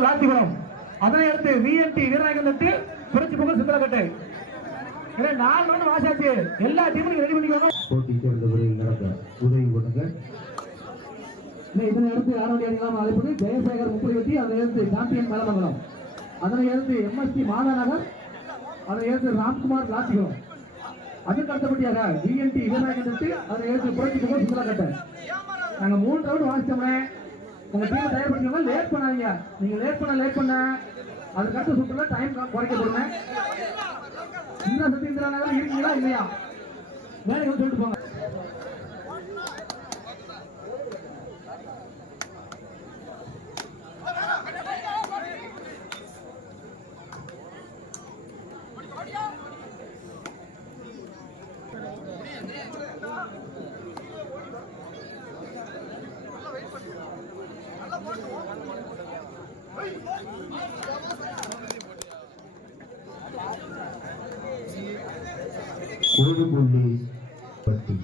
விளாத்திக்குளம். அதனை அடுத்து விஎன்டி வீரநாயகன் புரட்சி பொங்கல் சிந்தரக்கட்டை. நான் வாசாச்சு எல்லா டீமும் ரெடி பண்ணிக்கோங்க. போட்டி சேர்ந்த முறையில் நடக்க உதவி பண்ணுங்க. இதனை அடுத்து யாருடைய அழைப்பது ஜெயசேகர் முப்பத்தி, அதனை அடுத்து சாம்பியன் மேலமங்கலம், அதனை அடுத்து எம்எஸ்டி மாநகர், அதனை அடுத்து ராம்குமார் விளாத்திக்குளம். அதுக்கு அடுத்தபடியாக விஎன்டி வீரநாயகன், அதனை அடுத்து புரட்சி பொங்கல் சிந்தரக்கட்டை. நாங்க 3 ரவுண்ட் வாசிச்சோம்னே. உங்க டீம் தயார் பண்ணிக்கோங்க. லேட் பண்ணாதீங்க. நீங்க லேட் பண்ண அதுக்கடுத்து சுற்றுல டைம் குறைக்கப்படுங்க. இந்த சத்யேந்திரா நகர் இருக்கீங்களா இல்லையா? வேலைக்கு சொல்லிட்டு போங்க. கோடுபுள்ளி பட்டி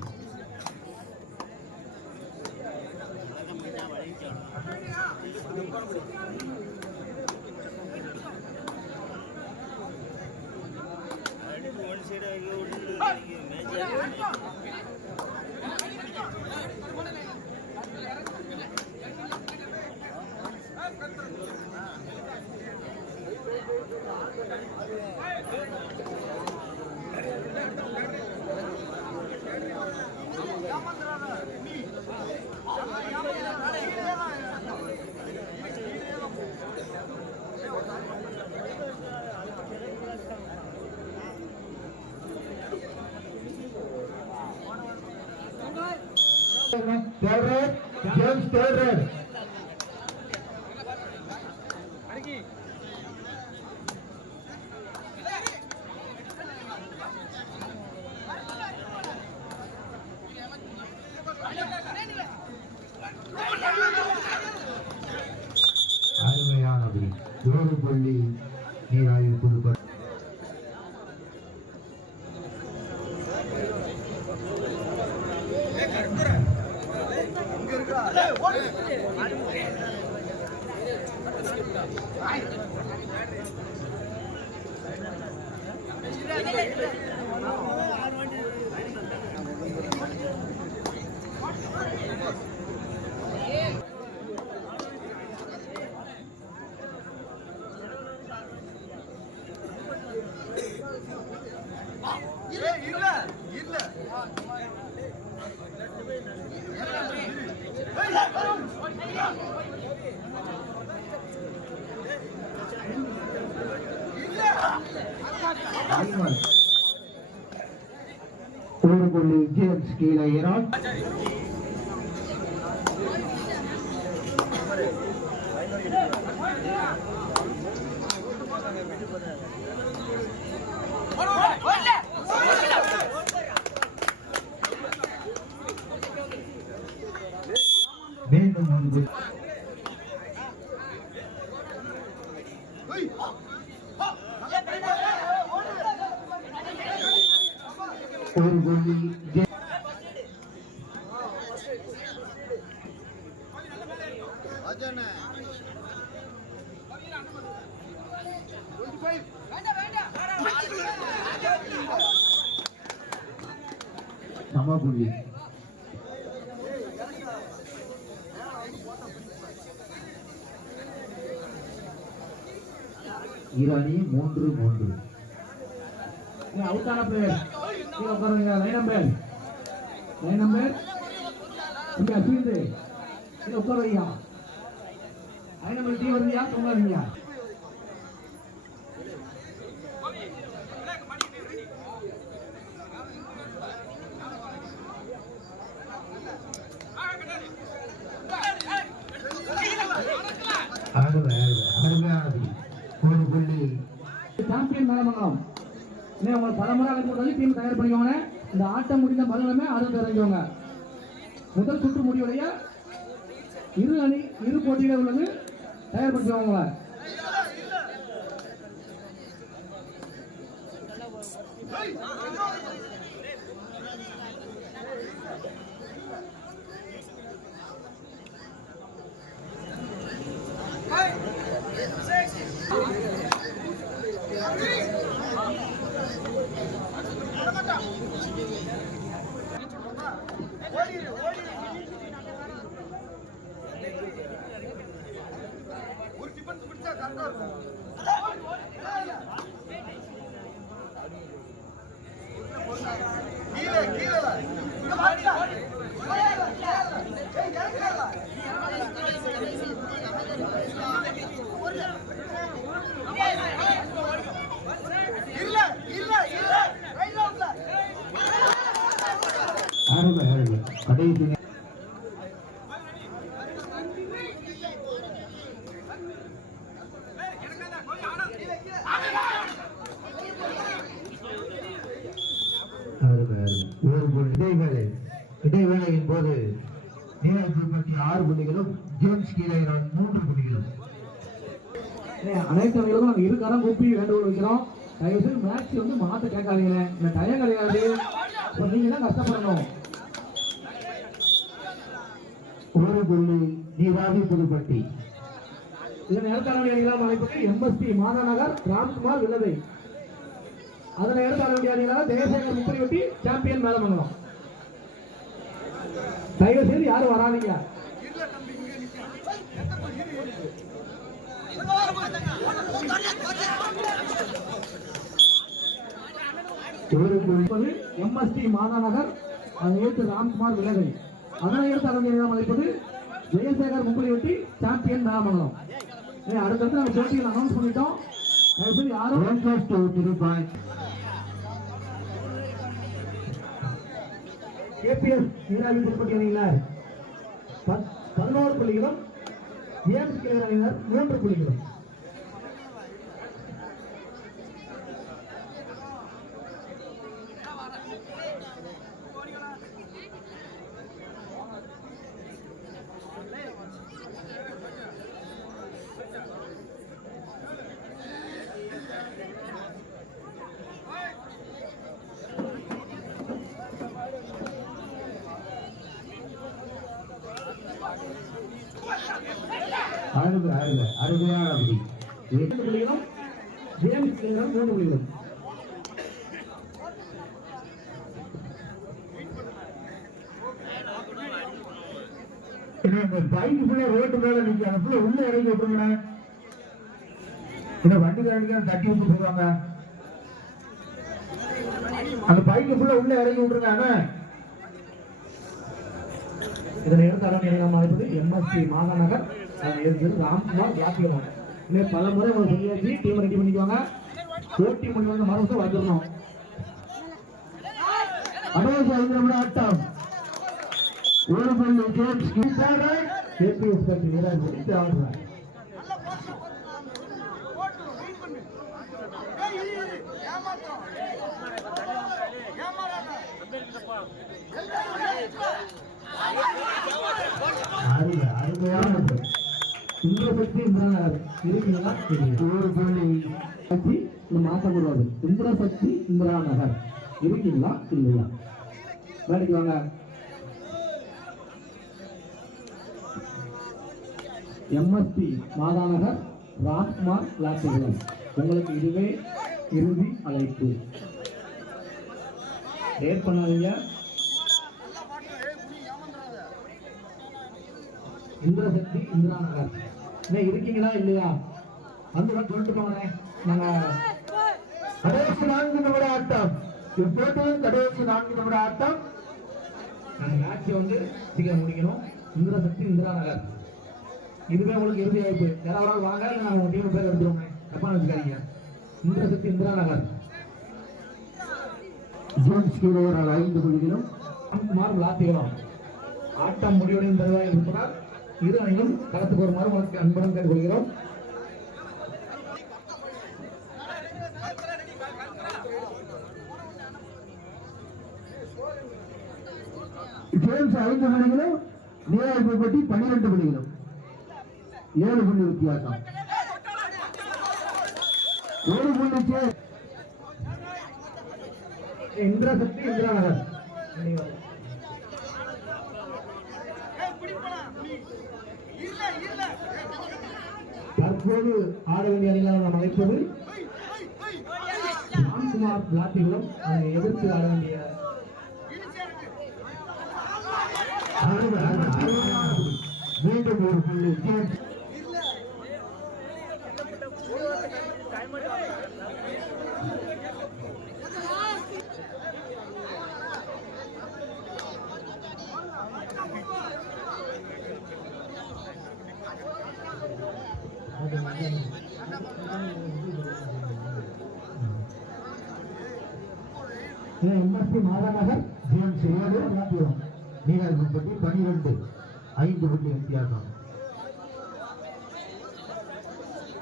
அருமையானது. கோடுபுள்ளி நீராய்வு புதுப்பட்டு கோடுபுள்ளி ஜேம்ஸ் கீழே ஏறான். மீண்டும் ஒரு சமபுள்ளி ஈரானி 3-3. அவுட்டான பிளேயர் கீழே உட்காருங்க. லைன் நம்பர் இங்க அஸ்விந்து கீழே உட்காருங்க. லைன் நம்பர் டீ வருவியா உட்காருங்க. அருமையானது. கோடுபுள்ளி சாம்பியன் மேலமங்கலம். உங்களை பலமுறை அழைப்பு டீம் தயார் பண்ணிக்கோங்க. இந்த ஆட்டம் முடிந்த மறுநிலைமை ஆர்வம் இறங்கிக்கோங்க. முதல் சுற்று முடிவுடைய இரு போட்டியில உள்ளது. தயார் பண்ணிக்கோங்க. அருமை அருமை கடைசி இடைவேளையின் போது நேரத்தில் பற்றி 6 புள்ளிகளும் ஜேம்ஸ் கீழே 3 புள்ளிகளும். அனைத்து அணிகளும் நாங்கள் இரு கரம் கூப்பி வேண்டுகோள் வைக்கிறோம். தயவுசெய்து மேட்ச் வந்து மாற்ற கேட்காதீங்க. இந்த டயம் கிடையாது, நீங்க தான் கஷ்டப்படணும். 1 புள்ளி நீராவி புதுப்பட்டி. இதன் நேரத்தாளர் அணிகளாக அழைப்பது எம்எஸ்பி மாதாநகர் ராம்குமார் வில்லதை. அதனை நேரத்தாளர் அணிகளாக ஜெயசேகர் முப்பரிவட்டி சாம்பியன் மேலமங்கலம். தயவு செய்து யாரும் வராதீங்க. எம்எஸ்டி மாதாநகர் ராம்குமார் விலகை. அதனை எடுத்து அரங்கியம் அழைப்பது ஜெயசேகர் முப்பரிவட்டி சாம்பியன் மேலமங்கலம். அடுத்தடுத்து நம்ம போட்டியில் அனௌன்ஸ் பண்ணிட்டோம். யாரும் கேபிஎஸ் நீராவி திருப்பதி அணியினர் 11 புள்ளிகளும், ஜேம்ஸ் கிளர் அணியினர் 3 புள்ளிகளும். அருமையான அப்படி 2 புள்ளிகளும், ஜேம்ஸ் கிளர் 3 புள்ளிகளும். பைக்கு ஃபுல்லா ரோட்டு மேல நிக்க அந்த ஃபுல்லா உள்ள இறங்கி விட்டுருங்க. இந்த வண்டிக்காரங்க தட்டி விட்டு போவாங்க. அந்த பைக்கு ஃபுல்லா உள்ள இறங்கி விட்டுருங்க. இதனை எடுத்து அரங்கியம் அழைப்பது எம்எஸ்பி மாதாநகர் ராம்குமார் விளாத்திகரம். இன்னும் பல முறை ஒரு சொல்லியாச்சு, டீம் ரெடி பண்ணிக்குவாங்க. போட்டி முடிவு மறுபடியும் வந்துடணும். ஆட்டம் 1 புள்ளி ஜேம்ஸ் கேபிஎஸ் பற்றி வீராஜ் ஆடுறாங்க. இந்திரசக்தி இந்திராநகர் இருக்கீங்களா? 1 புள்ளி மாற்றம் வருவாது. இந்திரசக்தி இந்திராநகர் இருக்கீங்களா இல்லையா? வேலைக்கு வாங்க. எம்எஸ்பி மாதாநகர் ராம்குமார் விளாத்திகரம். உங்களுக்கு இதுவே இறுதி அழைப்பு. லேட் பண்ணாதீங்க. இந்திரசக்தி இந்திராநகர் இருக்கீங்களா இல்லையா? வந்து சொல்லிட்டு போனேன். நாங்க கடைசி 4 நிமிட ஆட்டம். இப்போட்டியின் கடைசி 4 நிமிட ஆட்டம். நாங்க மேட்ச் வந்து சீக்கிரம் முடிக்கணும். இந்திரசக்தி இந்திராநகர் இதுவே உங்களுக்கு இறுதி வாய்ப்பு. யாராவது வாங்க, நாங்கள் உங்க டீம் பேர் எடுத்துருவோம். தப்பா நினைச்சுக்காதீங்க. இந்திரசக்தி இந்திராநகர். ஜேம்ஸ் கீழர் 5 புள்ளிகளும், ராம்குமார் விளாத்திகரம். ஆட்டம் முடிவடையும் தருவாய் இருப்பதால் இரு அணியும் களத்துக்கு வருமாறு உங்களுக்கு அன்புடன் கேட்டுக்கொள்கிறோம். ஜேம்ஸ் 5 புள்ளிகளும், நீராவி பட்டி 12 புள்ளிகளும், 7 புள்ளி வித்தியாசம். 1 புள்ளி இந்திரசக்தி இந்திராநகர். தற்போது ஆட வேண்டிய அணிகளாக நாம் அழைப்பது ராம்குமார் விளாத்திகரம். அதை எதிர்த்து ஆட வேண்டிய மீண்டும் 1 புள்ளி ஜேம்ஸ். எம்எஸ்பி மாதாநகர் ஜிஎம் செய்யாது மாத்திரம் நீராஜ் பட்டி 12 5 புள்ளி வித்தியாசம்.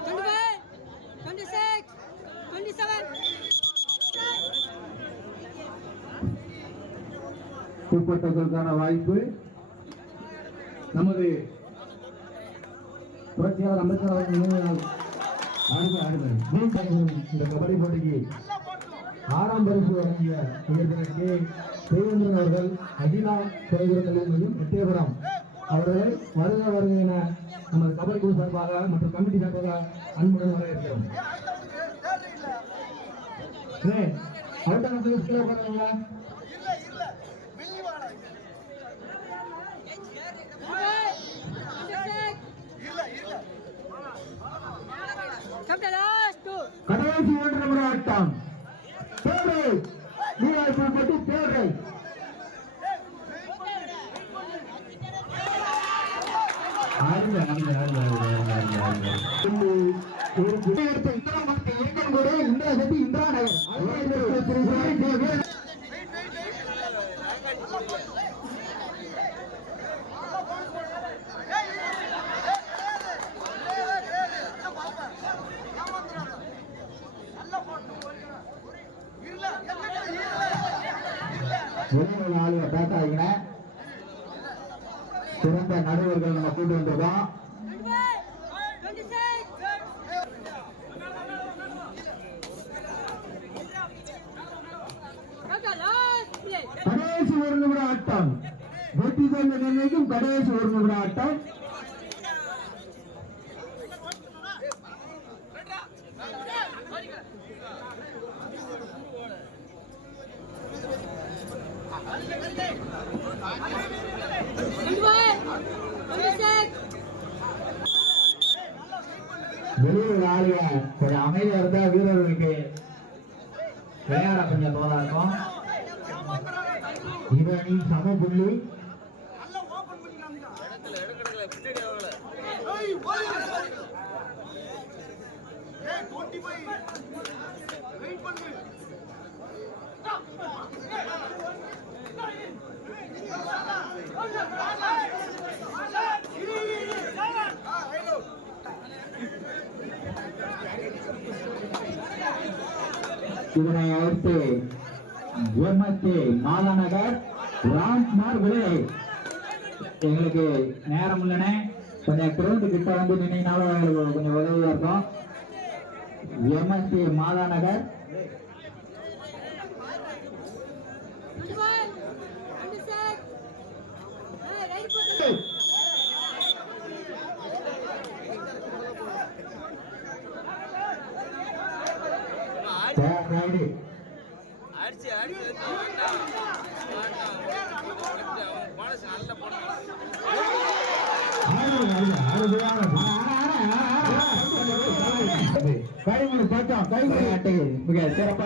27 உட்பட்டதற்கான வாய்ப்பு நமது புரட்சியாளர் அம்பேத்கர் அவர்கள் நினைவு நாள். இந்த கபடி போட்டிக்கு 6ஆம் பரிசு வழங்கிய இயக்குநருக்கு தேவேந்திரன் அவர்கள் அகிலா குறைவிருந்தலையும் எட்டயபுரம் அவர்களை வருக வருக என நமது கபடி குழு சார்பாக மற்றும் கமிட்டி சார்பாக அன்புடன் வரவேற்கிறோம். கடைசி 1 நிமிட ஆட்டம். தேவை நீராய்ப்பட்டி தேவை இந்திரா நகர் சிறந்த நடுவர்கள் நம்ம கூட்டு வந்திருக்கோம். கடைசி 1 நிமிட ஆட்டம். வெற்றி தோல்வி நிர்ணயிக்கும் கடைசி 1 நிமிட ஆட்டம். வெளியூர் ஆளுக கொஞ்சம் அமைதியா இருந்தா வீரர்களுக்கு விளையாட கொஞ்சம் தோதா இருக்கும். இரு அணி சம புள்ளி. இதனை அடுத்து எம்எஸ்ஏ மாதாநகர் ராம்குமார் விலை. எங்களுக்கு நேரம் இல்லைனே, கொஞ்சம் கிரௌண்ட் கிட்ட வந்து நினைனாலும் எங்களுக்கு கொஞ்சம் உதவியா இருக்கும். எம்எஸ்ஏ மாதாநகர் கை சிறப்பா